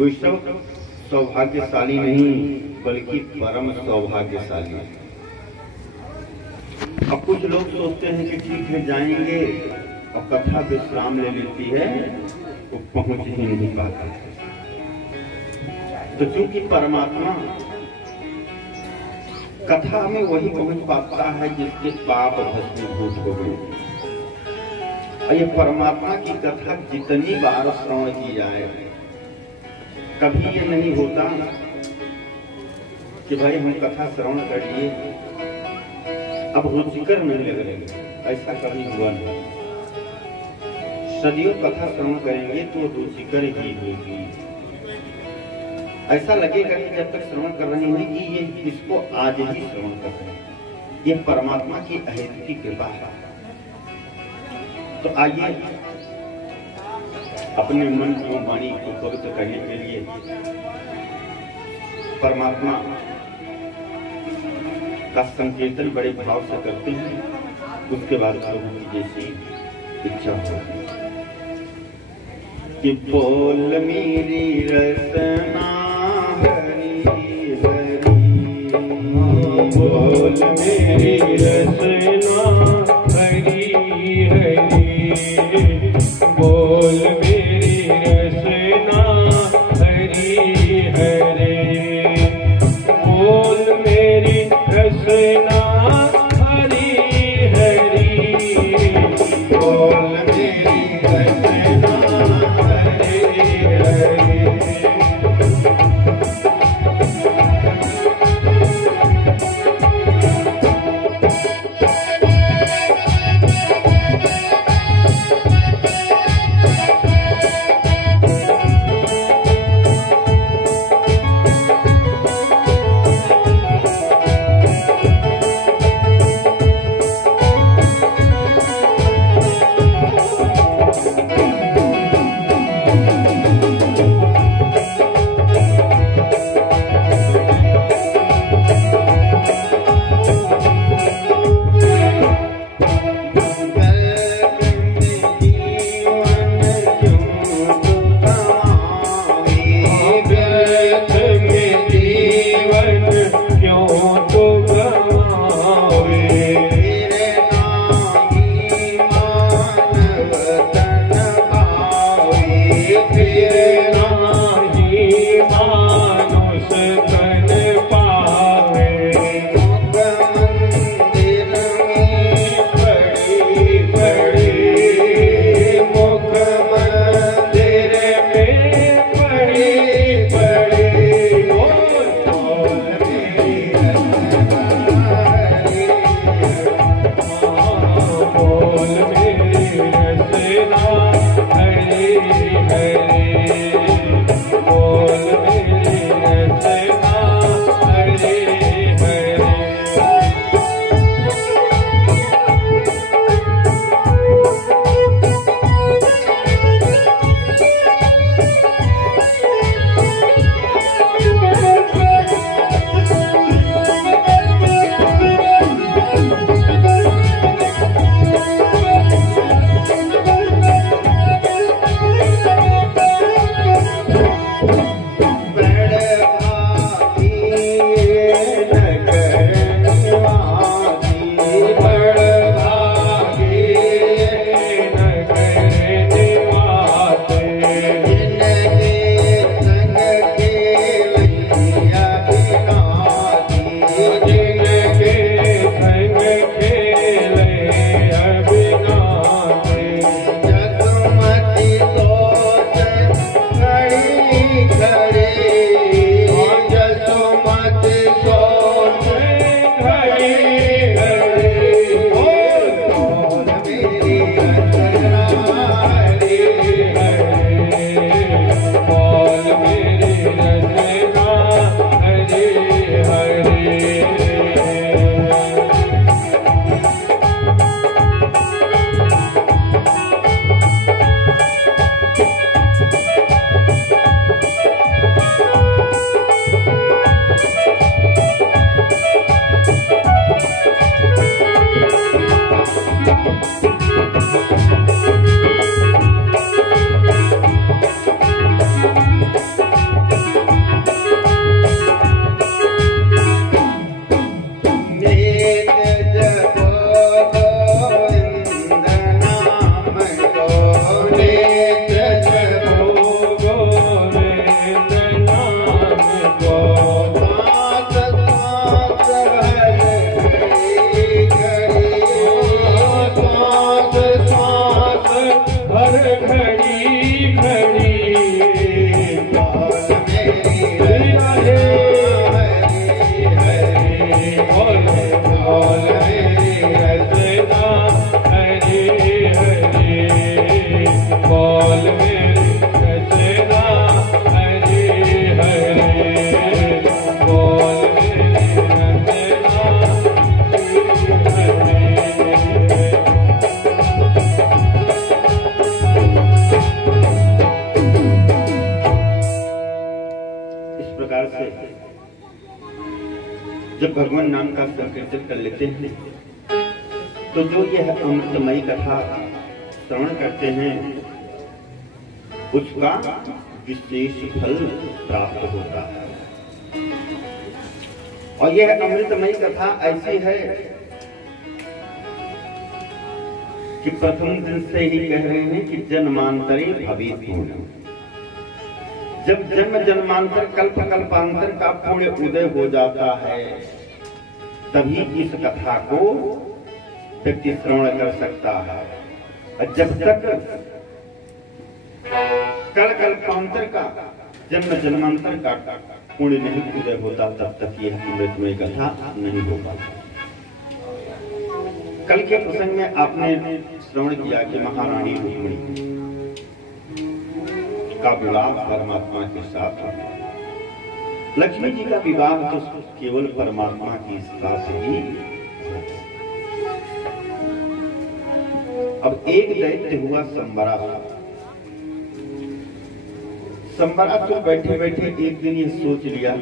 वैष्णव सौभाग्यशाली नहीं बल्कि परम सौभाग्यशाली है। अब कुछ लोग सोचते हैं कि ठीक है जाएंगे और कथा विश्राम ले लेती है तो पहुंच ही नहीं पाता। तो चूंकि परमात्मा कथा में वही पहुंच पाता है जिसके पाप भस्मीभूत हो गए। और ये परमात्मा की कथा जितनी बार श्रवण की जाए कभी ये नहीं होता कि भाई हम कथा श्रवण कर लिए अब रुचिकर नहीं लग रहे, ऐसा कभी हुआ नहीं। सदियों कथा श्रवण करेंगे तो रुचिकर ही होगी। ऐसा लगेगा कि जब तक श्रवण कर रहे हैं कि ये इसको आज ही श्रवण कर रहे हैं। ये परमात्मा की अहेतुकी कृपा है। तो आइए अपने मन को वाणी को पवित्र करने के लिए परमात्मा का संकीर्तन बड़े भाव से करते हैं। उसके बाद प्रभु की जैसी इच्छा होगी कि बोल मेरी रसना हरि हरि, बोल मेरी रसना हरि हरि, बोल मेरी रसना हरि हरि, बोल मेरी रसना हरि हरि, बोल मेरी रसना हरि हरि। जब भगवान नाम का संकीर्तन कर लेते हैं तो जो यह अमृतमयी कथा श्रवण करते हैं उसका विशेष फल प्राप्त होता है। और यह अमृतमयी कथा ऐसी है कि प्रथम दिन से ही कह रहे हैं कि जन्मांतरे भवेत्। जब जन्म जन्मांतर कल्प कल्पांतर का पूर्ण उदय हो जाता है तभी इस कथा को व्यक्ति श्रवण कर सकता है। और जब तक कल कल्पांतर का जन्म जन्मांतर का पूर्ण नहीं उदय होता तब तक यह अमृतमयी कथा नहीं हो पाती। कल के प्रसंग में आपने श्रवण किया कि महारानी रुक्मिणी का विवाह परमात्मा के साथ। लक्ष्मी जी का विवाह तो केवल परमात्मा के साथ ही। अब एक दैत्य हुआ संबरासुर। संबरासुर बैठे बैठे एक दिन ये सोच लिया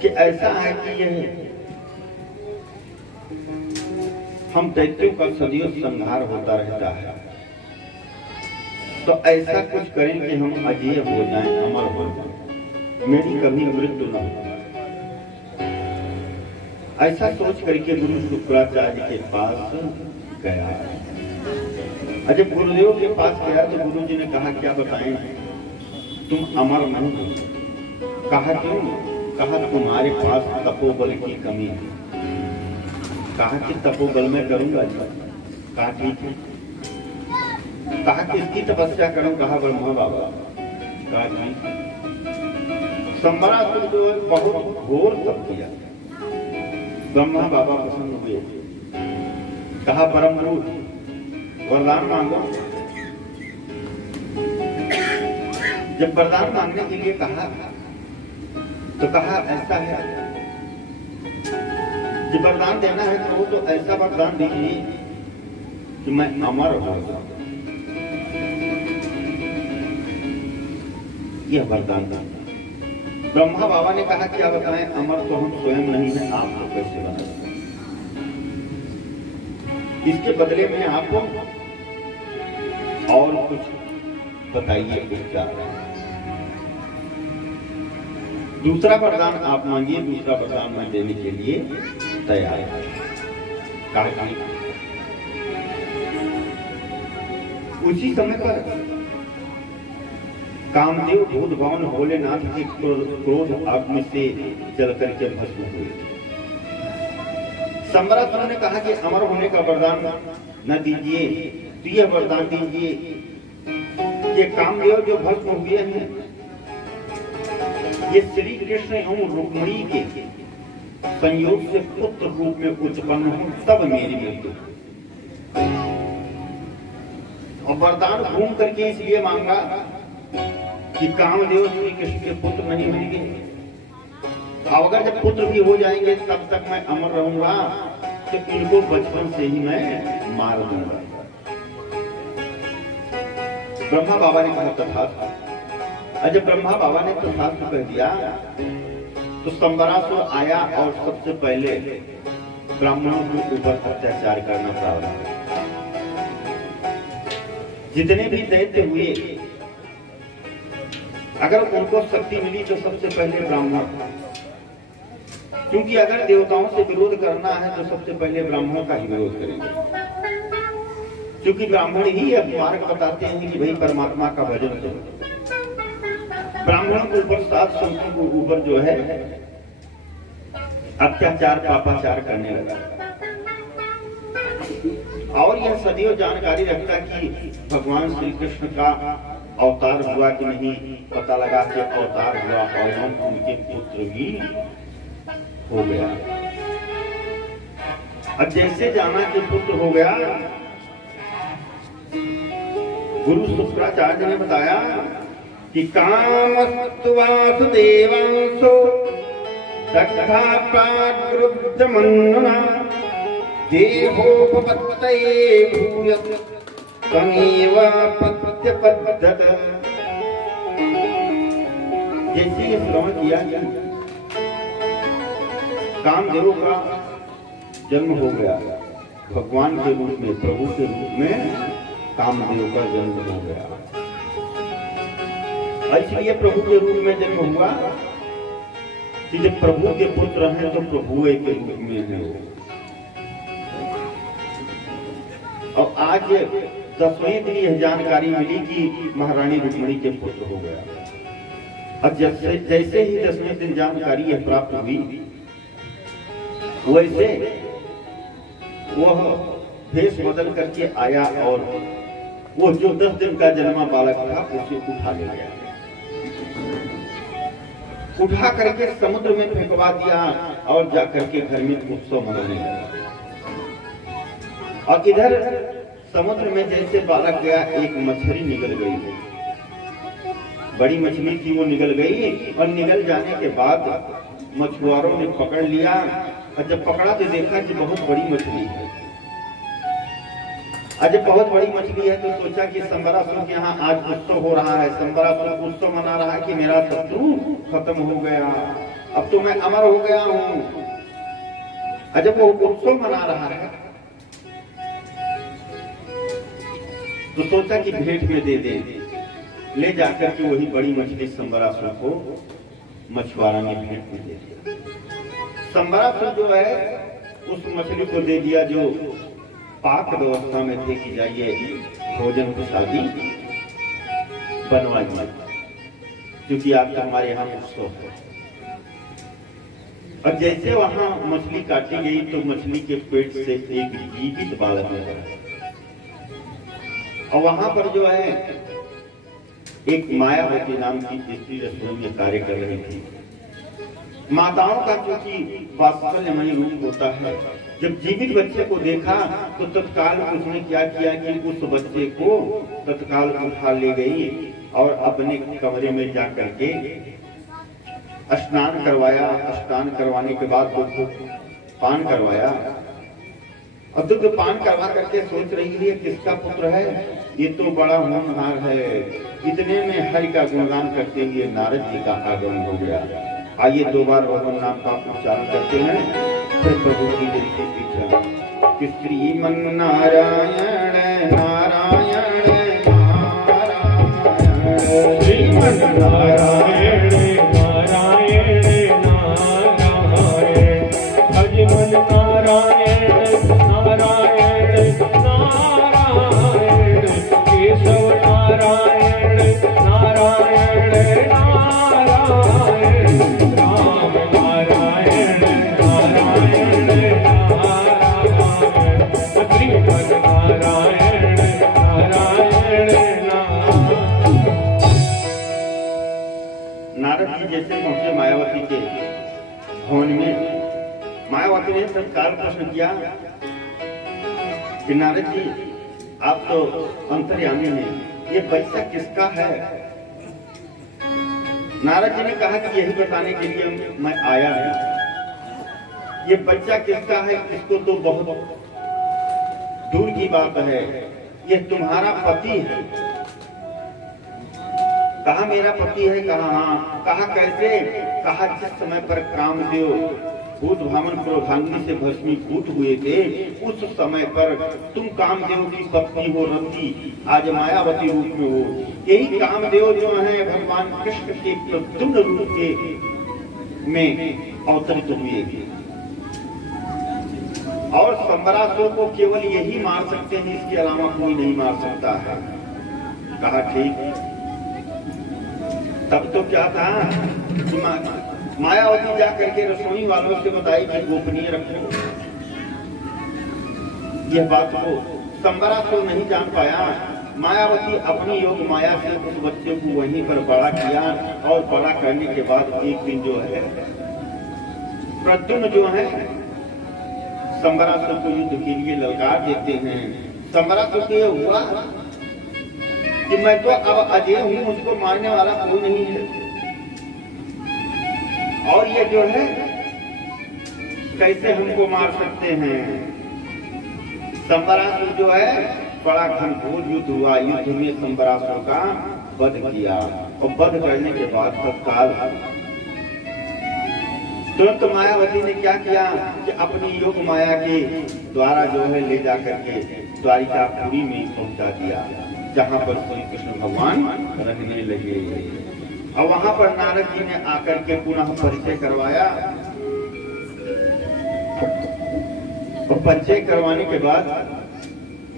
कि ऐसा है कि यह हम दैत्यों का सदियों संहार होता रहता है, तो ऐसा कुछ करें कि हम अजेय हो जाएं, अमर हो जाएं, मेरी कभी मृत्यु न हो। ऐसा सोच करके गुरु शुक्राचार्य के पास गया। जब गुरुदेव के पास गया तो गुरु जी ने कहा क्या बताएं, तुम अमर नहीं हो। कहा क्यों? कहा तुम्हारे पास तपोबल की कमी है। कहा कि तपोबल में करूंगा। कहा ठीक है। कहा किसकी तपस्या करूं? कहा ब्रह्मा बाबा। कहा ठीक। संबरासुर जो बहुत घोर तप किया। ब्रह्मा बाबा प्रसन्न हुए। कहा परम गुरु वरदान मांगो। जब वरदान मांगने के लिए कहा तो कहा ऐसा है कि वरदान देना है तो ऐसा वरदान दीजिए कि मैं अमर हो जाऊं। यह वरदान था। ब्रह्मा बाबा ने कहा क्या बताएं, अमर तो हम स्वयं नहीं है, आप तो कैसे बना सकते? इसके बदले में आपको और कुछ बताइए उपचार। दूसरा वरदान आप मांगिए, दूसरा वरदान मैं देने के लिए तैयार है। कहा उसी समय पर कामदेव भूत भवन भोलेनाथ के क्रोध आग में से जल करके भस्म हुए। संबरासुर ने कहा कि अमर होने का वरदान न दीजिए, तो यह वरदान दीजिए ये कामदेव जो भस्म हुए हैं ये श्री कृष्ण एवं रुक्मिणी के संयोग से पुत्र रूप में उत्पन्न हो तब मेरी मृत्यु। और वरदान घूम करके इसलिए मांगा कि कामदेव श्री कृष्ण के पुत्र नहीं होंगे, और अगर जब पुत्र भी हो जाएंगे तब तक मैं अमर रहूंगा, तो इनको बचपन से ही मैं मार दूंगा। ब्रह्मा बाबा ने कहा तथास्तु। जब ब्रह्मा बाबा ने तथास्तु कह दिया तो संबरासुर आया और सबसे पहले ब्राह्मणों के ऊपर अत्याचार करना प्रारंभ किया। जितने भी दैत्य हुए अगर उनको शक्ति मिली तो सबसे पहले ब्राह्मण, क्योंकि अगर देवताओं से विरोध करना है तो सबसे पहले ब्राह्मणों का ही विरोध करेंगे, क्योंकि ब्राह्मण ही अब मार्ग बताते हैं कि भाई परमात्मा का भजन करो। ब्राह्मणों के ऊपर सात संतों के ऊपर जो है अत्याचार पापाचार करने लगा। और यह सदैव जानकारी रखता कि भगवान श्री कृष्ण का अवतार हुआ कि नहीं पता लगा कि अवतार हुआ और उनके पुत्र भी हो गया। अब जैसे जाना कि पुत्र हो गया, गुरु शुक्राचार्य ने बताया कि कामस्तु वासुदेवांसो दग्धा प्राग्रुद्धमन्नुना देहोपपत्तये भूयत् तमेव प्रत्यपद्यत। जैसे ये श्रवण किया गया, कामदेव का जन्म हो गया, भगवान के रूप में, प्रभु के रूप में कामदेव का जन्म हो गया। इसलिए प्रभु के रूप में जन्म हुआ कि जब प्रभु के पुत्र हैं तो प्रभु के रूप में है। और आज 10वें दिन यह जानकारी मिली कि महारानी रुक्मिणी के पुत्र हो गया। अब जैसे ही 10वें दिन जानकारी यह प्राप्त हुई, वैसे वह भेष बदल करके आया और वो जो 10 दिन का जन्मा बालक था उसे उठा ले गया, उठा करके समुद्र में फेंकवा दिया और जाकर के घर में उत्सव मनाने लगा। और इधर समुद्र में जैसे बालक गया, एक मछली निकल गई, बड़ी मछली थी, वो निकल गई। और निकल जाने के बाद मछुआरों ने पकड़ लिया, और जब पकड़ा तो देखा कि बहुत बड़ी मछली है। और जब बहुत बड़ी मछली है तो सोचा कि संबरासुर के यहाँ आज उत्सव हो रहा है, संबरासुर उत्सव मना रहा है कि मेरा शत्रु खत्म हो गया, अब तो मैं अमर हो गया हूँ। और जब वो उत्सव मना रहा है तो सोचा कि भेंट में दे दे, ले जाकर के वही बड़ी मछली संबरासुर को मछुआरा ने भेंट में दे दिया। संबरासुर जो है उस मछली को दे दिया जो पाक व्यवस्था में थे कि जाइए भोजन प्रसादी बनवाइए, क्योंकि आज हमारे यहाँ उत्सव है। और जैसे वहां मछली काटी गई तो मछली के पेट से एक जीवित बालक निकला। और वहां पर जो है एक मायावती नाम की स्त्री रसोई में कार्य कर रही थी। माताओं का क्योंकि वात्सल्यमयी रूप होता है, जब जीवित बच्चे को देखा तो तत्काल उसने क्या किया कि उस बच्चे को तत्काल उठा ले गई और अपने कमरे में जा करके स्नान करवाया। स्नान करवाने के बाद दूध पान करवाया, और दूध पान करवा करके सोच रही है किसका पुत्र है, ये तो बड़ा होनहार है। इतने में हरि का गुणगान करते हुए नारद जी का आगमन हो गया। आइए 2 बार भगवान नाम का उच्चारण करते हैं, फिर प्रभु की दृष्टि पीछे कि श्रीमन नारायण नारायण नारायण, श्रीमन नारायण नारायण नारायण, भजमन नारायण नारायण नारायण, केशव नारायण नारायण नारायण, राम नारायण नारायण नारायण, श्रीमन नारायण नारायण नारायण। नारद जी जैसे पहुंचे मायावती के भवन में, मायावती ने तत्काल प्रश्न किया कि नारद जी आप तो अंतर्यामी हैं, ये बच्चा किसका है? नारद जी ने कहा कि यही बताने के लिए मैं आया हूं। ये बच्चा किसका है इसको तो बहुत दूर की बात है, ये तुम्हारा पति है। कहा मेरा पति है? कहा हाँ। कहा कैसे? कहा जिस समय पर कामदेव भूत भामन क्रोधाग्नि से भस्मीभूत हुए थे उस समय पर तुम कामदेव की पत्नी हो रति, आज मायावती रूप में हो। यही कामदेव जो है भगवान कृष्ण के प्रद्युम्न रूप के में अवतरित हुए थे, और संबरासुर को केवल यही मार सकते हैं, इसके अलावा कोई नहीं मार सकता है। कहा ठीक। तब तो क्या था, मायावती जा करके रसोई वालों से बताई कि गोपनीय रखो। यह बात को संबरासुर नहीं जान पाया मायावती अपनी योग माया से उस बच्चे को वहीं पर बड़ा किया और बड़ा करने के बाद एक दिन जो है प्रद्युम्न जो है संबरासुर को युद्ध के लिए ललकार देते हैं। संबरासुर को ये हुआ कि मैं तो अब अजय हूं, मुझको मारने वाला कोई नहीं है, और ये जो है कैसे हमको मार सकते हैं। संबरासुर जो है बड़ा घनघोर युद्ध हुआ। युद्ध में संबरासुर का वध किया और वध करने के बाद तत्काल तुरंत मायावती ने क्या किया कि अपनी योग माया के द्वारा जो है ले जाकर के द्वारिकापुरी में पहुंचा दिया, जहां पर श्री कृष्ण भगवान रहने लगे। और वहां पर नारद जी ने आकर के पुनः परिचय करवाया, और परिचय करवाने के बाद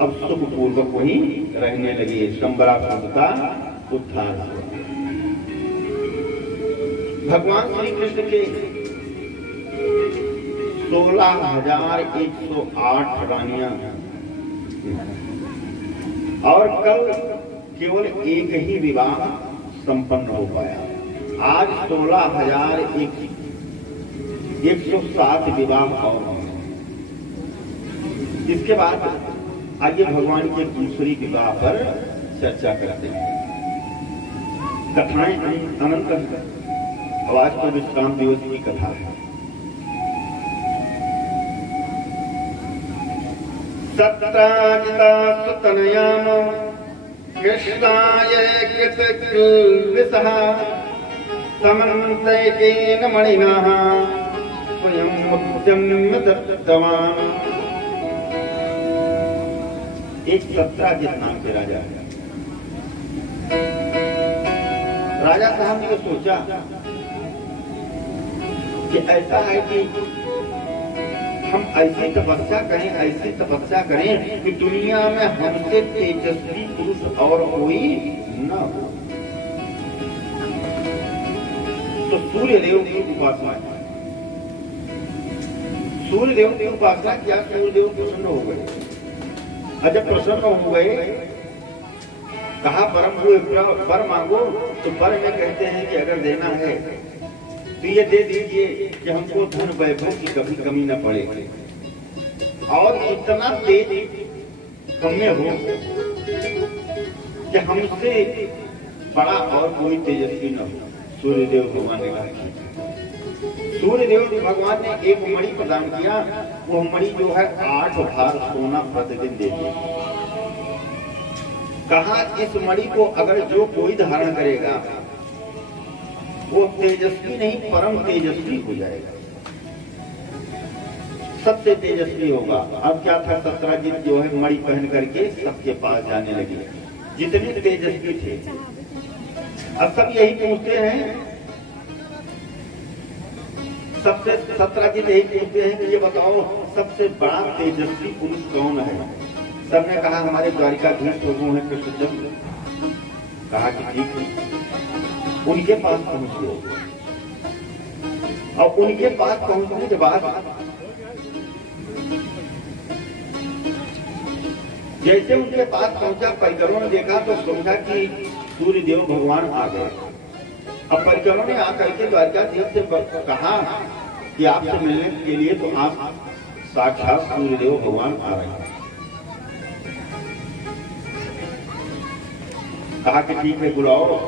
अब सुख पूर्वक वहीं रहने लगे। संबरासुर का उद्धार हुआ। भगवान श्री कृष्ण के 16,108 रानियां और कल केवल एक ही विवाह संपन्न हो पाया। आज 16,107 विवाह और होंगे। इसके बाद आगे भगवान के दूसरी विवाह पर चर्चा करते हैं। कथाएं अनंत है। आज तो विश्राम दिवस की कथा है। सत्राजिता सुतनयाम कृष्णाय कृतकृल्विषः समन्वयकेन मणिनः स्वयं उद्यम्य दत्तवान्। एक सत्राजित नाम के राजा है। राजा साहब ने सोचा कि ऐसा है कि हम ऐसी तपस्या करें कि दुनिया में हमसे तेजस्वी पुरुष और कोई न हो। तो सूर्यदेव की उपासना की। सूर्यदेव की उपासना किया, सूर्यदेव प्रसन्न हो गए। और जब प्रसन्न हो गए, कहा परम हुए वर मांगो, तो वर में कहते हैं कि अगर देना है तो ये दे दीजिए कि हमको धन वैभव की कभी कमी न पड़े, और इतना तेज हमें हो कि हमसे बड़ा और कोई तेजस्वी न हो। सूर्यदेव भगवान ने कहा। सूर्यदेव भगवान ने एक मणि प्रदान किया। वो मणि जो है 8 भार सोना प्रतिदिन देती। कहा इस मणि को अगर जो कोई धारण करेगा वो तेजस्वी नहीं परम तेजस्वी हो जाएगा, सबसे तेजस्वी होगा। अब क्या था, सत्राजित जो है मणि पहन करके सबके पास जाने लगे, जितने तेजस्वी थे। अब सब यही पूछते हैं, सबसे सत्राजित यही पूछते हैं कि ये बताओ सबसे बड़ा तेजस्वी पुरुष कौन है। सबने कहा हमारे द्वारिकाधीश प्रभु हैं कृष्णचंद्र। कहा कि ठीक है, उनके पास पहुंचे। और उनके पास पहुंचने के बाद जैसे उनके पास पहुंचा, परिकरों ने देखा तो समझा कि सूर्यदेव भगवान आ गए। अब परिकरों ने आकर के द्वारकाधीश से कहा कि आपसे मिलने के लिए तो आप साक्षात सूर्यदेव भगवान आ रहे हैं। कहा कि ठीक है, बुलाओ।